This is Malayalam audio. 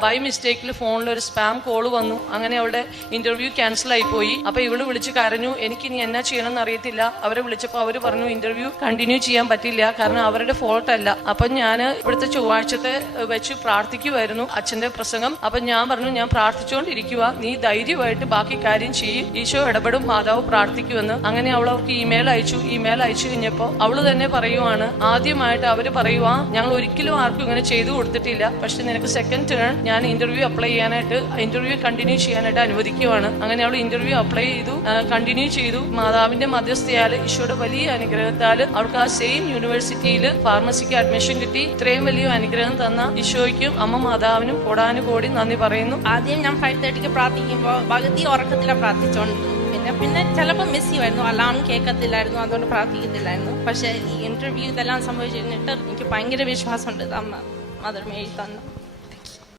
ബൈ മിസ്റ്റേക്കിൽ ഫോണിൽ ഒരു സ്പാം കോൾ വന്നു. അങ്ങനെ അവളുടെ ഇന്റർവ്യൂ ക്യാൻസൽ ആയി പോയി. അപ്പൊ ഇവൾ വിളിച്ച് കരഞ്ഞു. എനിക്ക് ഇനി എന്നാ ചെയ്യണമെന്ന് അറിയത്തില്ല. അവരെ വിളിച്ചപ്പോൾ അവർ പറഞ്ഞു ഇന്റർവ്യൂ കണ്ടിന്യൂ ചെയ്യാൻ പറ്റില്ല. കാരണം അവരുടെ ഫോൾട്ട് അല്ല. അപ്പൊ ഞാൻ ഇവിടുത്തെ ചൊവ്വാഴ്ചത്തെ വെച്ച് പ്രാർത്ഥിക്കുമായിരുന്നു അച്ഛന്റെ പ്രസംഗം. അപ്പൊ ഞാൻ പറഞ്ഞു ഞാൻ പ്രാർത്ഥിച്ചുകൊണ്ടിരിക്കുക നീ ധൈര്യമായിട്ട് ബാക്കി കാര്യം ചെയ്യും. ഈശോ ഇടപെടും. മാതാവ് പ്രാർത്ഥിക്കുമെന്ന്. അങ്ങനെ അവൾ അവർക്ക് ഇമെയിൽ അയച്ചു. ഇമെയിൽ അയച്ചു കഴിഞ്ഞപ്പോൾ അവൾ തന്നെ പറയുവാണ് ആദ്യമായിട്ട് അവർ പറയുവാ ഞങ്ങൾ ഒരിക്കലും ആർക്കും ഇങ്ങനെ ചെയ്തു കൊടുത്തിട്ടില്ല. പക്ഷെ നിനക്ക് സെക്കൻഡ് ടേൺ ഞാൻ ഇന്റർവ്യൂ അപ്ലൈ ചെയ്യാനായിട്ട് ഇന്റർവ്യൂ കണ്ടിന്യൂ ചെയ്യാനായിട്ട് അനുവദിക്കുവാണ്. അങ്ങനെ അവൾ ഇന്റർവ്യൂ അപ്ലൈ ചെയ്തു. കണ്ടിന്യൂ ചെയ്തു. മാതാവിന്റെ മധ്യസ്ഥയാൽ ഈശോയുടെ വലിയ അനുഗ്രഹത്താൽ അവൾക്ക് ആ സെയിം യൂണിവേഴ്സിറ്റിയിൽ ഫാർമസിക്ക് അഡ്മിഷൻ കിട്ടി. ഇത്രയും വലിയ അനുഗ്രഹം തന്ന ഈശോയ്ക്കും അമ്മ മാതാവിനും കോടാനുകോടി നന്ദി പറയുന്നു. ആദ്യം ഞാൻ ഫൈവ് തേർട്ടിക്ക് പ്രാർത്ഥിക്കുമ്പോൾ പകുതി ഉറക്കത്തിലാണ് പ്രാർത്ഥിച്ചോണ്ട് പിന്നെ പിന്നെ ചിലപ്പോൾ മിസ് ചെയ്യുമായിരുന്നു. അലാം കേൾക്കത്തില്ലായിരുന്നു. അതുകൊണ്ട് പ്രാർത്ഥിക്കത്തില്ലായിരുന്നു. പക്ഷേ ഈ ഇന്റർവ്യൂ ഇതെല്ലാം സംഭവിച്ചിരുന്നിട്ട് എനിക്ക് ഭയങ്കര വിശ്വാസമുണ്ട്. അമ്മ മദർ മേഴ്സ് തന്നു.